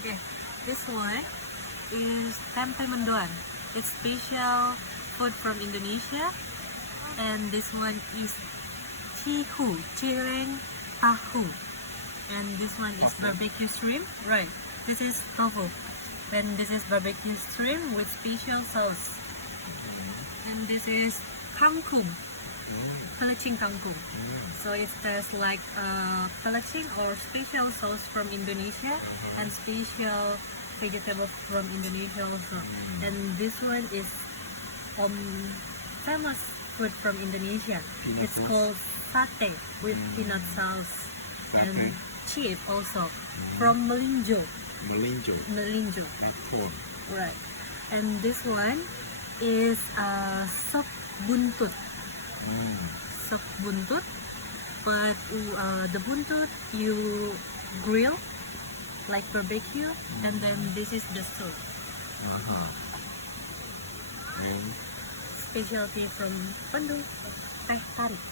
Okay, this one is tempe mendoan. It's special food from Indonesia, and this one is cihu, cireng tahu, and this one is barbecue shrimp. Right. This is tofu, and this is barbecue shrimp with special sauce, and this is kangkung, pelacing kangkung. So it tastes like pelacing or special sauce from Indonesia and special vegetables from Indonesia also. And this one is famous food from Indonesia. It's called sate with peanut sauce and cheese also from Melinjo. Melinjo. Not corn. Right. And this one is sop buntut. Sop buntut. But the buntut you grill like barbecue, and then this is the soup. And Specialty from Bandung, teh tarik.